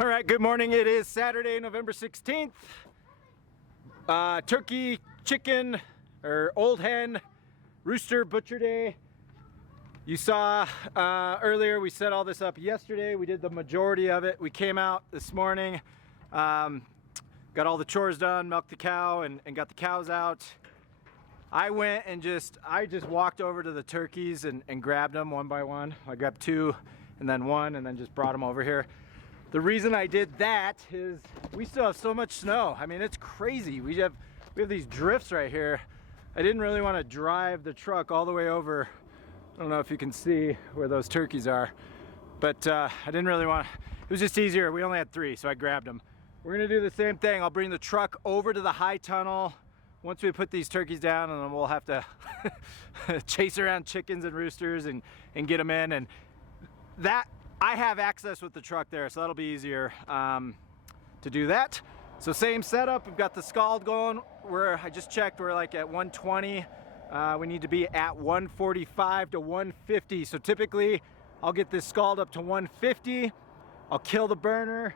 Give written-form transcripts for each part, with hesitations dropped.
All right, good morning. It is Saturday, November 16th. Turkey, chicken, or old hen, rooster, butcher day. You saw earlier, we set all this up yesterday. We did the majority of it. We came out this morning, got all the chores done, milked the cow, and got the cows out. I went and I just walked over to the turkeys and grabbed them one by one. I grabbed two and then one and then just brought them over here. The reason I did that is we still have so much snow. I mean, it's crazy. We have these drifts right here. I didn't really want to drive the truck all the way over. I don't know if you can see where those turkeys are, but I didn't really want to. It was just easier. We only had three, so I grabbed them. We're gonna do the same thing. I'll bring the truck over to the high tunnel once we put these turkeys down, and then we'll have to chase around chickens and roosters and get them in. And that, I have access with the truck there, so that'll be easier to do that. So same setup, we've got the scald going. I just checked, we're like at 120. We need to be at 145 to 150. So typically, I'll get this scald up to 150. I'll kill the burner,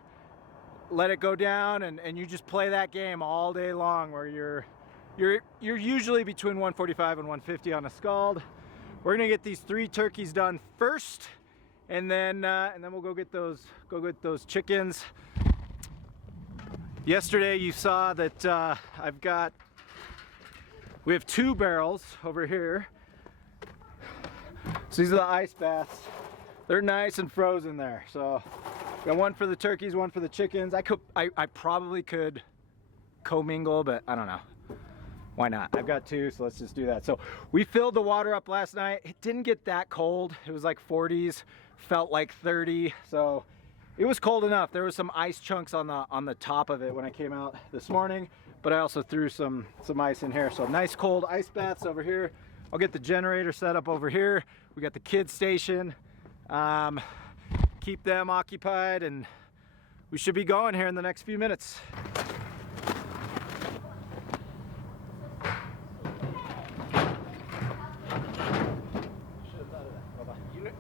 let it go down, and you just play that game all day long where you're usually between 145 and 150 on a scald. We're gonna get these three turkeys done first, and then we'll go get those chickens. Yesterday you saw that we have two barrels over here. So these are the ice baths. They're nice and frozen there. So got one for the turkeys, one for the chickens. I probably could commingle, but I don't know. Why not? I've got two, so let's just do that. So we filled the water up last night. It didn't get that cold. It was like 40s, felt like 30. So it was cold enough. There was some ice chunks on the top of it when I came out this morning, but I also threw some ice in here. So nice cold ice baths over here. I'll get the generator set up over here. We got the kids station. Keep them occupied, and we should be going here in the next few minutes.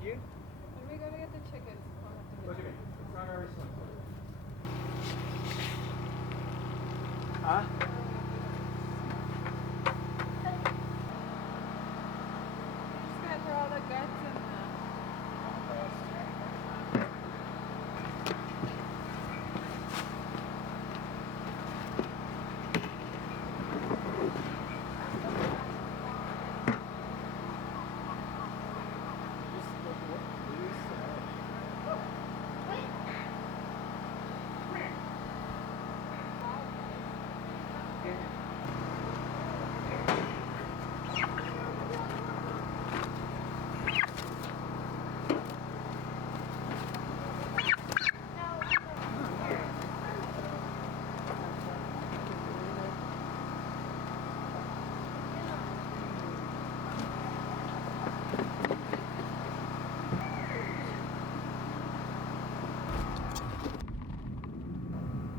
You? When we go to get the chickens, Look at me. It's not already swim. Huh? You just gotta throw all the guts in the compost.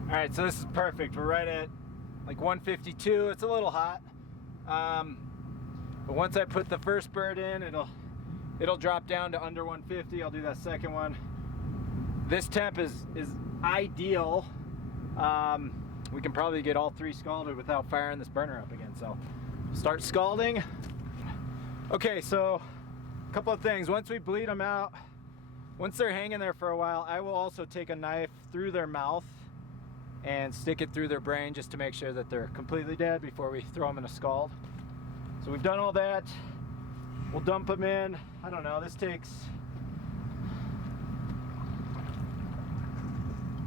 All right, so this is perfect. We're right at like 152. It's a little hot, but once I put the first bird in, it'll drop down to under 150. I'll do that second one. This temp is ideal. We can probably get all three scalded without firing this burner up again. So start scalding. Okay, so a couple of things. Once we bleed them out, once they're hanging there for a while, I will also take a knife through their mouth and stick it through their brain just to make sure that they're completely dead before we throw them in a scald. So we've done all that. We'll dump them in. I don't know, this takes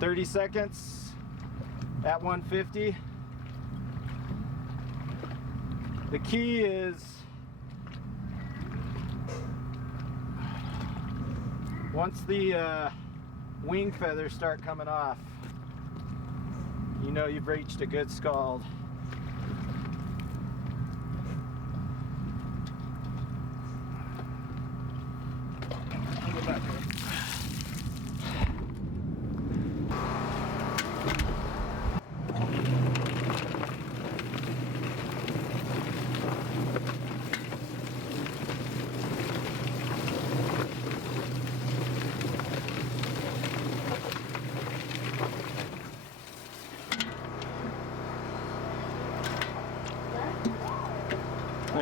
30 seconds at 150. The key is once the wing feathers start coming off, you know you've reached a good scald. I'll go back here.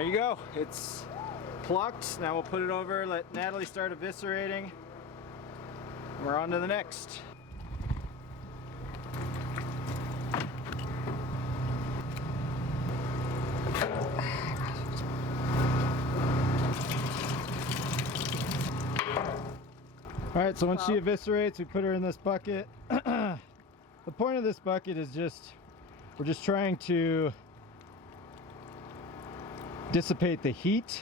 you go. It's plucked. Now we'll put it over, let Natalie start eviscerating. We're on to the next. All right, so once she eviscerates, we put her in this bucket. The point of this bucket is we're just trying to dissipate the heat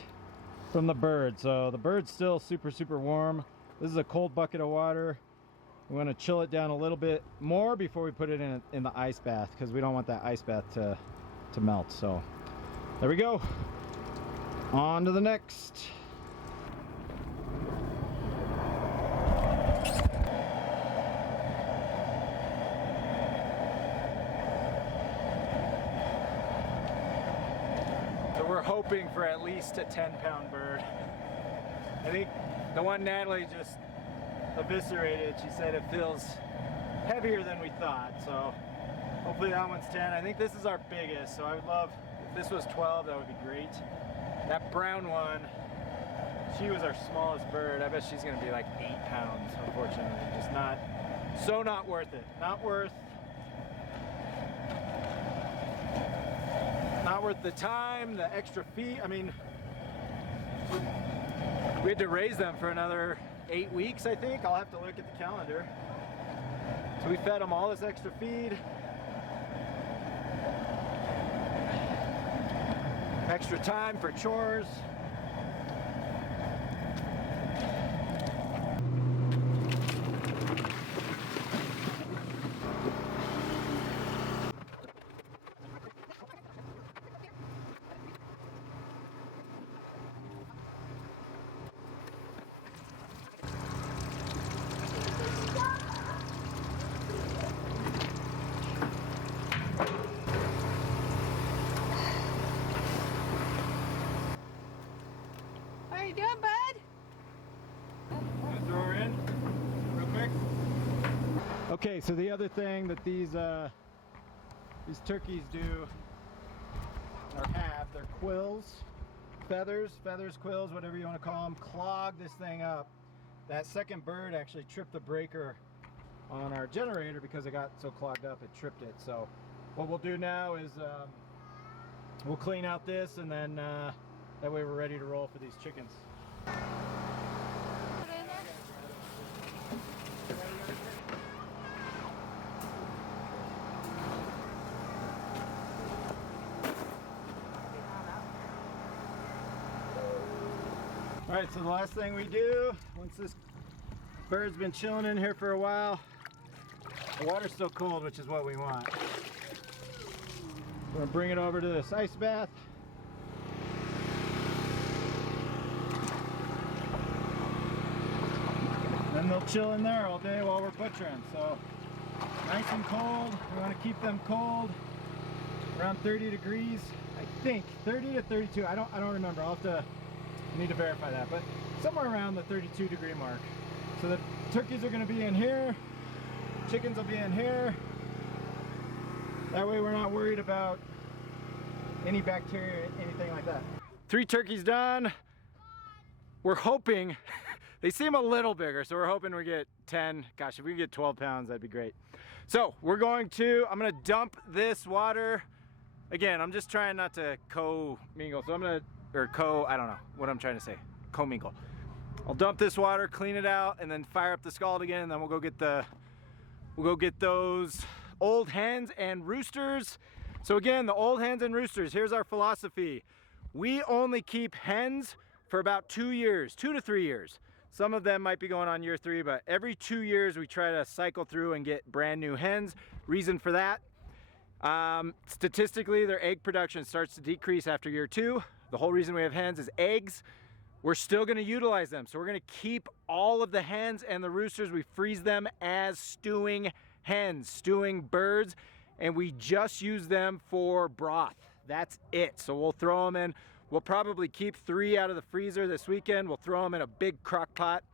from the bird. So the bird's still super warm. This is a cold bucket of water. We want to chill it down a little bit more before we put it in the ice bath, because we don't want that ice bath to melt. So there we go. On to the next. We're hoping for at least a 10-pound bird. I think the one Natalie just eviscerated, she said it feels heavier than we thought, so hopefully that one's 10. I think this is our biggest, so I would love, if this was 12, that would be great. That brown one, she was our smallest bird. I bet she's gonna be like 8 pounds, unfortunately. Just not worth it. Not worth the time, the extra feed. I mean, we had to raise them for another 8 weeks, I think. I'll have to look at the calendar. So we fed them all this extra feed. Extra time for chores. Okay, so the other thing that these turkeys do or have, their quills, feathers, quills, whatever you want to call them, clog this thing up. That second bird actually tripped the breaker on our generator because it got so clogged up it tripped it. So what we'll do now is we'll clean out this, and then that way we're ready to roll for these chickens. All right, so the last thing we do, once this bird's been chilling in here for a while, the water's still cold, which is what we want. We're gonna bring it over to this ice bath. Then they'll chill in there all day while we're butchering. So nice and cold. We want to keep them cold, around 30 degrees. I think 30 to 32. I don't remember. I need to verify that, but somewhere around the 32 degree mark. So the turkeys are going to be in here, chickens will be in here. That way we're not worried about any bacteria, anything like that. 3 turkeys done. We're hoping, they seem a little bigger, so we're hoping we get 10. Gosh, if we can get 12 pounds, that'd be great. So I'm going to dump this water. Again, I'm just trying not to co-mingle, so I don't know what I'm trying to say, co-mingle. I'll dump this water, clean it out, and then fire up the scald again, and then we'll go get those old hens and roosters. So again, the old hens and roosters, here's our philosophy. We only keep hens for about 2 years, 2 to 3 years. Some of them might be going on year 3, but every 2 years we try to cycle through and get brand new hens. Reason for that, statistically, their egg production starts to decrease after year 2. The whole reason we have hens is eggs. We're still going to utilize them. So we're going to keep all of the hens and the roosters. We freeze them as stewing hens, stewing birds, and we just use them for broth. That's it. So we'll throw them in. We'll probably keep 3 out of the freezer this weekend. We'll throw them in a big crock pot.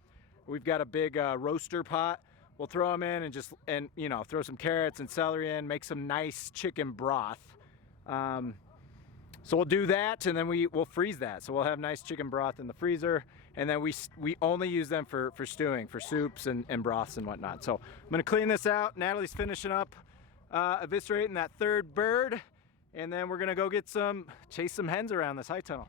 We've got a big roaster pot. We'll throw them in and you know, throw some carrots and celery in, make some nice chicken broth. So we'll do that, and then we'll freeze that. So we'll have nice chicken broth in the freezer, and then we only use them for stewing, for soups and broths and whatnot. So I'm gonna clean this out. Natalie's finishing up eviscerating that third bird, and then we're gonna go chase some hens around this high tunnel.